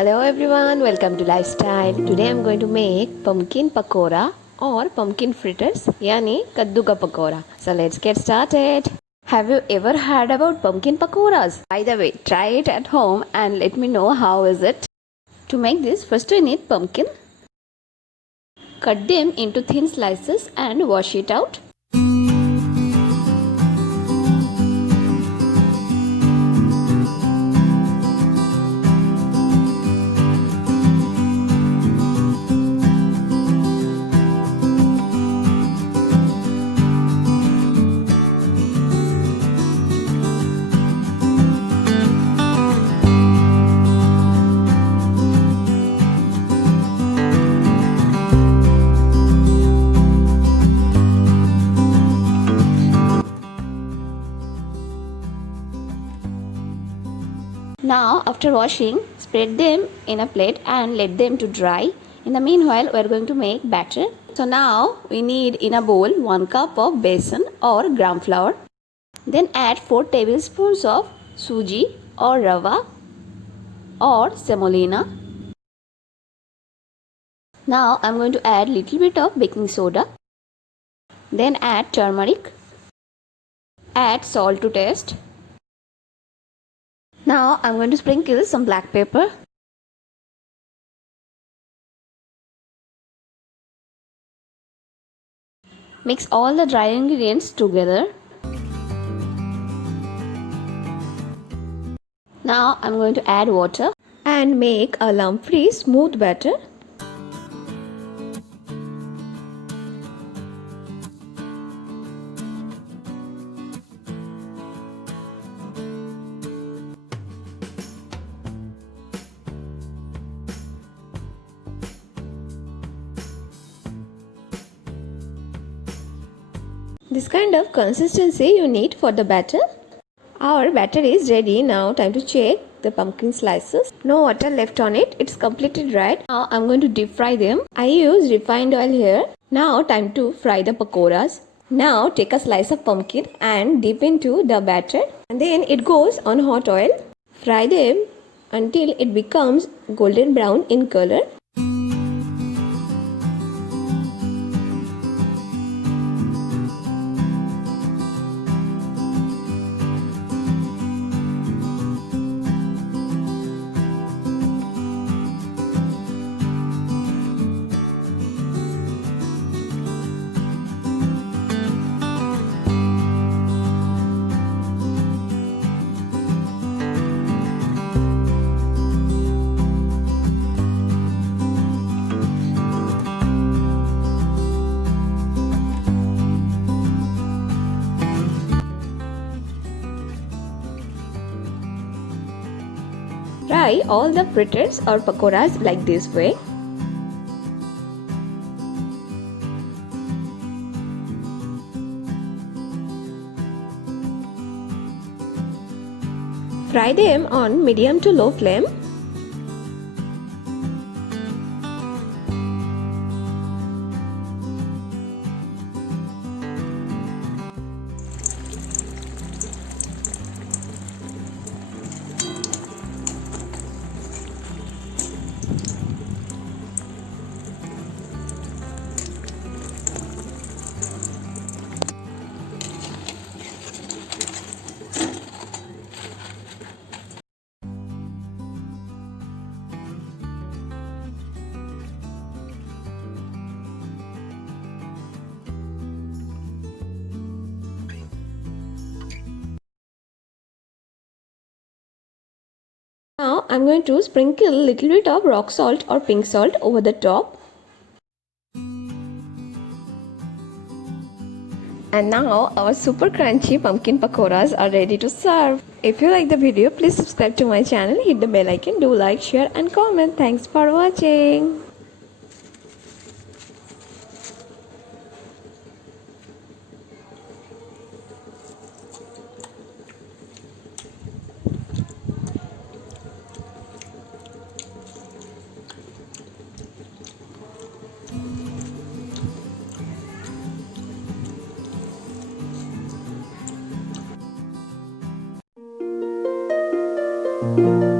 Hello everyone, welcome to Lifestyle. Today I'm going to make pumpkin pakora or pumpkin fritters, yani Kaddu ka pakora. So let's get started. Have you ever heard about pumpkin pakoras? By the way, try it at home and let me know how is it. To make this, first we need pumpkin. Cut them into thin slices and wash it out. Now after washing, spread them in a plate and let them to dry. In the meanwhile, we are going to make batter. So now we need in a bowl 1 cup of besan or gram flour. Then add 4 tablespoons of suji or rava or semolina. Now I am going to add little bit of baking soda. Then add turmeric. Add salt to taste. Now I'm going to sprinkle some black pepper. Mix all the dry ingredients together. Now I'm going to add water and make a lump-free smooth batter. This kind of consistency you need for the batter. Our batter is ready. Now time to check the pumpkin slices. No water left on it. It's completely dried. Now I'm going to deep fry them. I use refined oil here. Now time to fry the pakoras. Now take a slice of pumpkin and dip into the batter. And then it goes on hot oil. Fry them until it becomes golden brown in color. Fry all the fritters or pakoras like this way. Fry them on medium to low flame. Now I'm going to sprinkle a little bit of rock salt or pink salt over the top. And now our super crunchy pumpkin pakoras are ready to serve. If you like the video, please subscribe to my channel, hit the bell icon, do like, share and comment. Thanks for watching. Thank you.